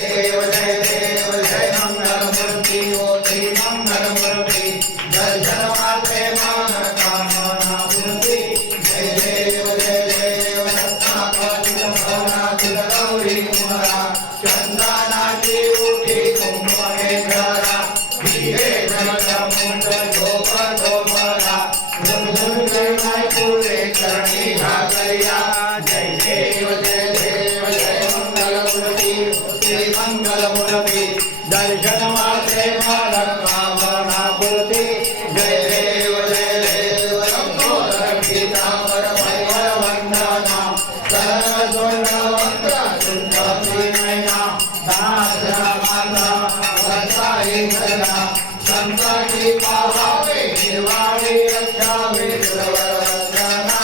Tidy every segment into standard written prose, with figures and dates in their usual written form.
देव जय मंगलमूर्ति ओ श्री मंगलमूर्ति दर्शन मात्रे मान कामना पूर्ति जय देव सत्ताकालिक भवनाथिल गौरी कुमारा चंदनाची उठी कुंभे धरा धीरे जनमुंड गोप गोपरा झुम जय पूरे करणी भागया जय देव जय मंगलमूर्ति श्री मंगलमूर्ति दर्शन मात्रे मान कामना पूर्ति जय देव लंबोदर पीतांबर परिमल वंदना सरल स्वर्ण वस्त्र सुंदरी नयना दासरा माता वत्साई सदा संकटी पाहावे निर्वाणी रक्षावे सुरवर वंदना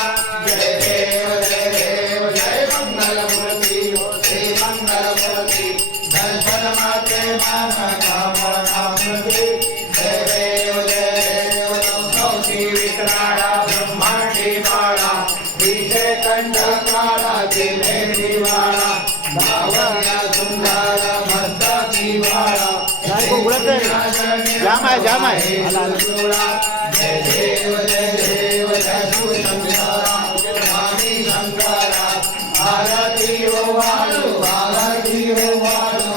जय देव जय मंगलमूर्ति श्री मंगलमूर्ति दर्शन मात्रे मान कामना पूर्ति जय देव लंबोदरी विकराळा ब्रह्मांडी माळा विषय कंठ काळा जिने दिवाळा भावना सुंदर मस्तकी वाळा जाम है जय देव जय शंकरा स्वामी शंकरा आरती हो वाळू आरती हो वाळू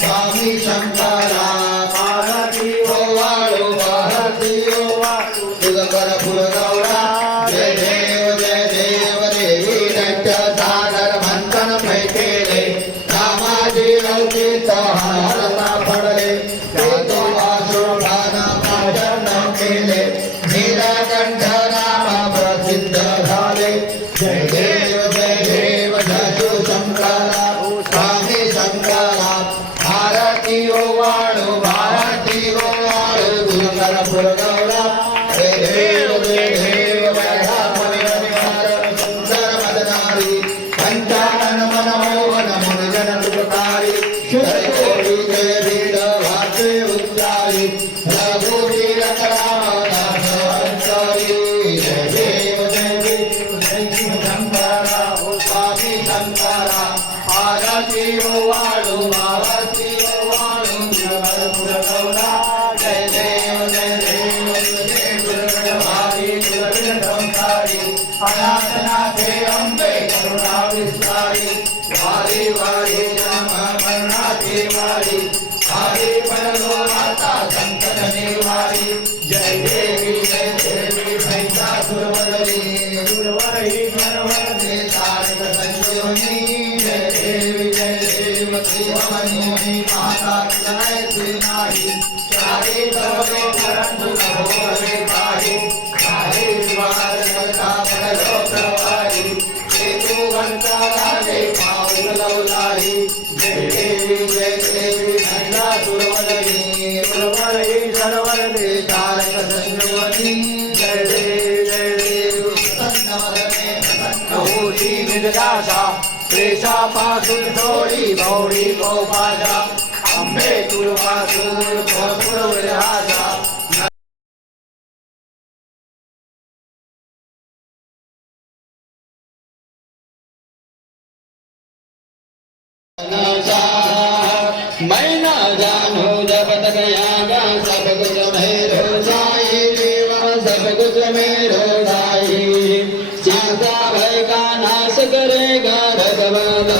स्वामी शंकरा आरती हो वाळू आरती हो वाळू तुझकर फुल गौरा जय देव देवी नट्य सागर मंथन पैकेले कामाजी लौकित हारता पडले तो वासुभाना पाजन केले नीलकंठ नाम प्रसिद्ध झाले जय देव जय शंकरा स्वामी शंकरा आरती हो वाळू आरती हो वाळू तुझकर फुल गौरा जय देव सुंदर मदनारी पंचानन मनमोहन मुनिजन सुखकारी जय वीर वाचे उच्चारी रघुवीर राम दास अंतरी जय देव शंकरा स्वामी शंकरा आरती हो वाळू आरती हो वाळू तुझकर फुल गौरा जय देव दुर्गभारी दुर्गण संसारी अनाथनाथे अंबे करुणा विस्तारी वारी वारी नाम मरणाची वारी हरी परलो माता संकट निवारी जय देवी भैसा सुरवरी सुरवरी तारक संजीवनी जय देव श्रीमनी माता जय श्री नाही चारी सर्वे परंतु भोगे पाहि हरे द्वार करता परलो प्रवारी केतु घंटा लागे पाऊल लवलाही जय देवी महिला सुरवरी सरवरी तारक संजीवनी जय देव होती निदासा प्रेषा पासुर थोड़ी भौरी गोपाजा अंबे तुलवासुर भोपुर विराजा मैं ना जानू जब तक आगा सब कुछ मेरो जाई जीवन सब कुछ मेरो जाई चिंता भय का नाश करेगा भगवान